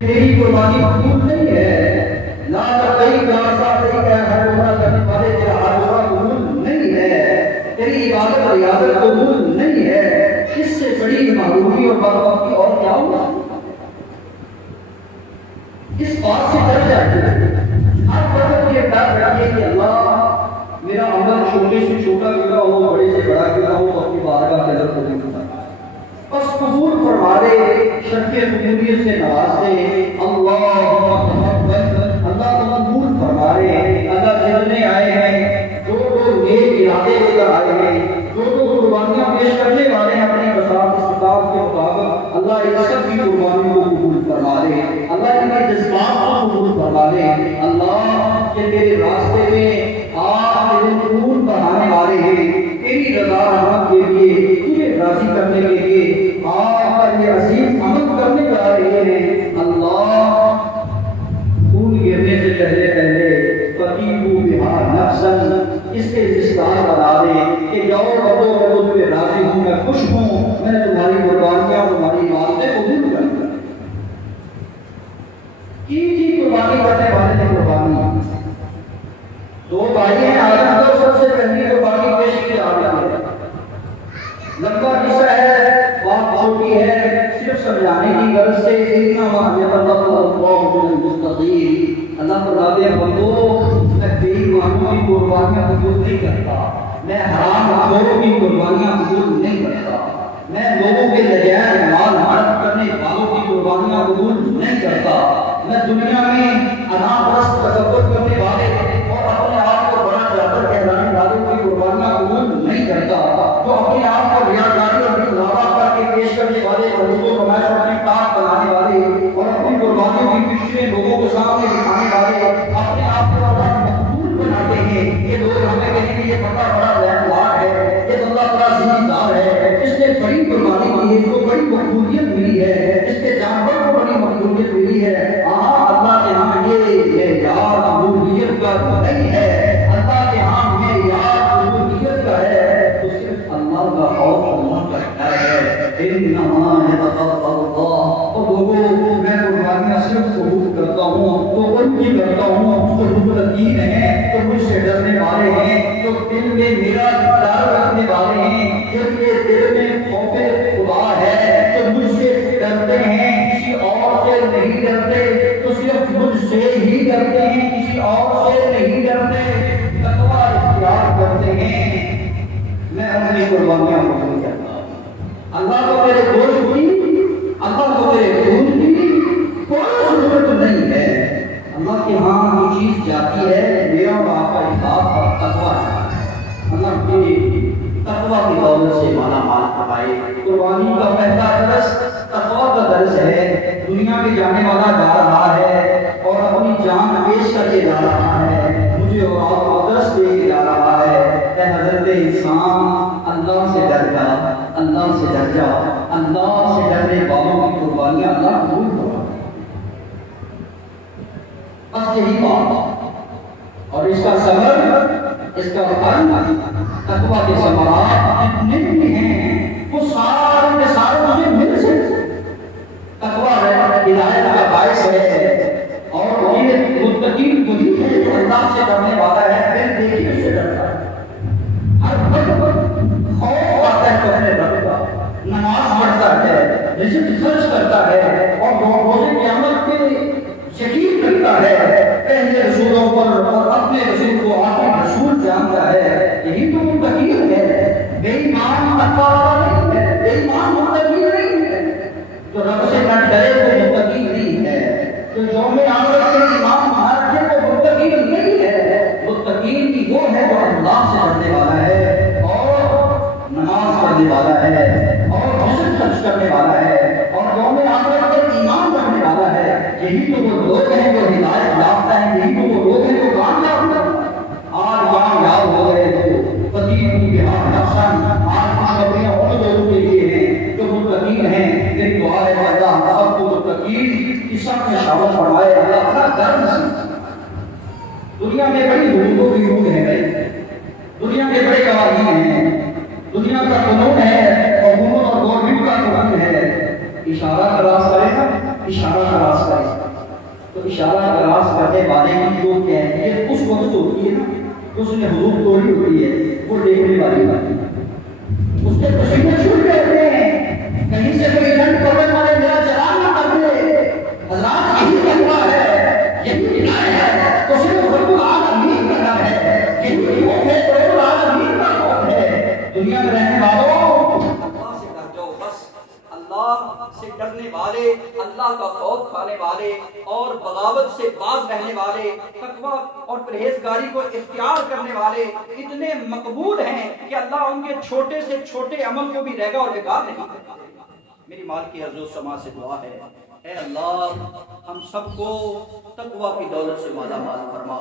تیری قربانی مقبول نہیں ہے، لا لبیک لا سعدیک ہے، ہر عمرہ کرنے والے تیرا ہر عمرہ قبول نہیں ہے، تیری عبادت اور ریاضت قبول نہیں ہے۔ اس سے بڑی محرومی اور بدبختی اور کیا ہوگا؟ اس بات سے ڈر جائیے، ہر وقت یہ ڈر رکھیے کہ اللہ میرا عمل چھوٹے سے چھوٹا کیوں ہو، بڑے سے بڑا کیوں ہو، اپنی بارگاہ کے اندر قبول کرنا بس قبول فرما دے، شرف قبولیت سے نواز دے۔ اللہ قبول فرما دے۔ اللہ جتنے آئے ہیں، جو نیک ارادے لے کر آئے ہیں، جو قربانیاں پیش کرنے والے ہیں اپنی بساط استطاعت کے مطابق، اللہ ان سب کی قربانیوں کو قبول فرما دے۔ اللہ ان کے جذبات کو قبول فرما دے۔ اللہ کہ تیرے راستے میں آپ قبول بڑھانے والے ہیں، تیری رضا رحمت کے لیے، تجھے راضی کرنے کے لیے آپ کا یہ عظیم عمل کرنے جا رہے ہیں۔ اللہ خون گرنے سے پہلے فَقِيبُوا بِهَا نَفْسًا، اس کے استعان بنا دیں کہ جاؤ بردو میں تجھ پہ راضی ہوں، میں خوش ہوں، میں تمہاری قربانیاں تمہاری عبادتیں قبول کروں۔ کی قربانی کرنے والے نے قربانی، دو بھائی ہیں، آدم کو سب سے پہلی قربانی پیش کی جا رہی ہے۔ لمبا قصہ ہے، بات چھوٹی ہے، صرف سمجھانے کی غرض سے انما یتقبل اللہ من المتقین۔ اللہ فرماتے ہیں بندو میں بے ایمانوں کی قربانیاں قبول نہیں کرتا، میں حرام خوروں کی قربانیاں قبول نہیں کرتا، میں لوگوں کے نجائز مال حرام کرنے والوں کی قربانیاں قبول نہیں کرتا، میں دنیا میں انا پرست تکبر کرنے والے اور اپنے آپ کو بڑا جاکر کہلانے والوں کی قربانیاں قبول نہیں کرتا، جو اپنے آپ کو ریاکاری اور دکھلاوا کر کے پیش کرنے والے، لوگوں کو نمائش اپنی طاقت بنانے والے اور اپنی قربانیوں کی پکچریں لوگوں کے سامنے دکھانے والے، اپنے آپ کو اللہ مقبول بناتے ہیں۔ یہ لوگ ہمیں کہیں گے یہ بندہ بڑا لائق ہے، یہ بندہ بڑا ذمہ دار ہے، اس نے بڑی قربانی کی ہے، اس کو بڑی مقبولیت ملی ہے، اس کے جانور کو بڑی مقبولیت ملی ہے۔ اللہ کے ہاں یہ یار قبولیت کا نہیں ہے، اللہ کے ہاں یہ یار قبولیت کا ہے تو صرف اللہ کا خوف، اللہ کا ڈر ہے۔ انما یتقبل اللہ، اور لوگوں میں قربانیاں صرف قبول کرتا ہوں تو ان کی کرتا ہوں جو متقین ہیں، جو مجھ سے ڈرنے والے ہیں، جو دل میں میرا ڈر رکھنے والے ہیں، جن کے دل میں خوف خدا ہے، جو مجھ سے ڈرتے ہیں، کسی اور سے نہیں ڈرتے، تو صرف مجھ سے ہی ڈرتے ہیں، کسی اور سے نہیں ڈرتے، تقویٰ اختیار کرتے ہیں، میں اپنی قربانیاں قبول کرتا ہوں۔ اللہ کو میرے گوشت کی، اللہ کو میرے خون کی کوئی ضرورت نہیں ہے۔ اللہ کے ہاں یہ چیز جاتی ہے، میرا اور آپ کا اخلاص اور تقویٰ ہے۔ اللہ کی تقویٰ کی دولت سے مالا مال فرمائے۔ قربانی کا پہلا درس تقویٰ کا درس ہے۔ دنیا میں جانے والا جا رہا ہے اور اپنی جان پیش کر کے جا رہا ہے، مجھے اور آپ کو درس دے کے جا رہا ہے۔ اے حضرت انسان، اللہ سے ڈر جا، اللہ سے ڈر جا، اللہ سے ڈرنے والوں کی قربانیاں اللہ قبول کرتا ہے۔ بس یہی بات، اور اس کا ثمر، اس کا پھل، تقویٰ کے ثمرات جتنے بھی ہیں وہ سارے کے سارے مجھے مل سکتے۔ تقویٰ ہدایت کا باعث ہے، اور یہ متقین وہی ہے جو اللہ سے ڈرنے والا ہے، پھر دیکھیے اس سے ڈرتا ہے۔ ہر وقت خوف آتا ہے تو اپنے رب کا، نماز پڑھتا ہے، رزق خرچ کرتا ہے، اور روزے قیامت پہ یقین رکھتا ہے، پہلے رسولوں پر اور اپنے رسول کو آخری رسول جانتا ہے۔ یہی تو متقین ہے۔ بے ایمان تقویٰ والا نہیں ہے، بے ایمان متقین نہیں ہے۔ تو رب سے نہ ڈرے وہ متقین نہیں ہے، تو یوم آخرت کے ایمان نہ رکھے وہ متقین نہیں ہے۔ متقین کی وہ ہے جو اللہ سے ڈرنے والا ہے اور نماز پڑھنے والا ہے اور رزق خرچ کرنے والا ہے اور یوم آخرت پر ایمان رکھنے والا ہے۔ یہی تو وہ لوگ ہیں جو ہدایت یافتہ ہیں، یہی تو وہ لوگ ہیں جو کامیاب ہیں۔ آج کامیاب ہو گئے تو فقیروں کے ہاتھ نقصان، آج خوشخبریاں ان لوگوں کے لیے ہیں جو متقین ہیں۔ میری دعا ہے کہ اللہ ہم سب کو متقین کی سب میں شامل فرمائے۔ اللہ اپنا ڈر نصیب۔ دنیا میں بڑی حدودوں کی حدود ہے بھائی، دنیا کے بڑے قوانین ہیں، دنیا کا قانون ہے، اور حکومت اور گورنمنٹ کا قانون ہے۔ اشارہ خلاص کرے گا اشارہ تراش کرے تو اشارہ تراش کرنے والے کی جو کیفیت اس وقت ہوتی ہے نا، اس نے حروف توڑی ہوتی ہے، وہ دیکھنے والی بات ہے، اس کے پسینے چھوٹ گئے ہوتے ہیں، کہیں سے کوئی ایونٹ کرنے والے میرا چلان نہ کر دے، حضرات یہی تقویٰ ہے، یہی عنایت ہے، تو صرف رب العالمین کا نام ہے، یہی خوف ہے، رب العالمین کا خوف ہے، دنیا میں رہنے والوں اللہ سے ڈر جاؤ بس، اللہ سے ڈرنے والے، اللہ کا خوف کھانے والے اور بغاوت سے باز رہنے والے، تقویٰ اور پرہیزگاری کو اختیار کرنے والے اتنے مقبول ہیں کہ اللہ ان کے چھوٹے سے چھوٹے عمل کو بھی رہے گا اور بیکار نہیں کرتا۔ میری مال کی عرض و سما سے دعا ہے، اے اللہ ہم سب کو تقویٰ کی دولت سے مالا مال فرما۔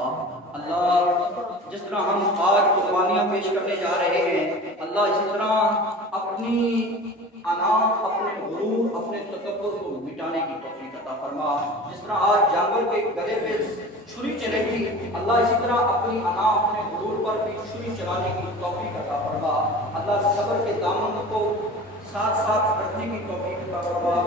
اللہ جس طرح ہم آج قربانیاں پیش کرنے جا رہے ہیں، اللہ اسی طرح اپنی انا، اپنے غرور، اپنے تکبر کو مٹانے کی توفیق عطا فرما۔ جس طرح آج جانور کے گلے پہ چھری چلے گی، اللہ اسی طرح اپنی انا، اپنے غرور پر بھی چھری چلانے کی توفیق عطا فرما۔ اللہ صبر کے دامن کو ساتھ ساتھ رکھنے کی توفیق عطا فرما۔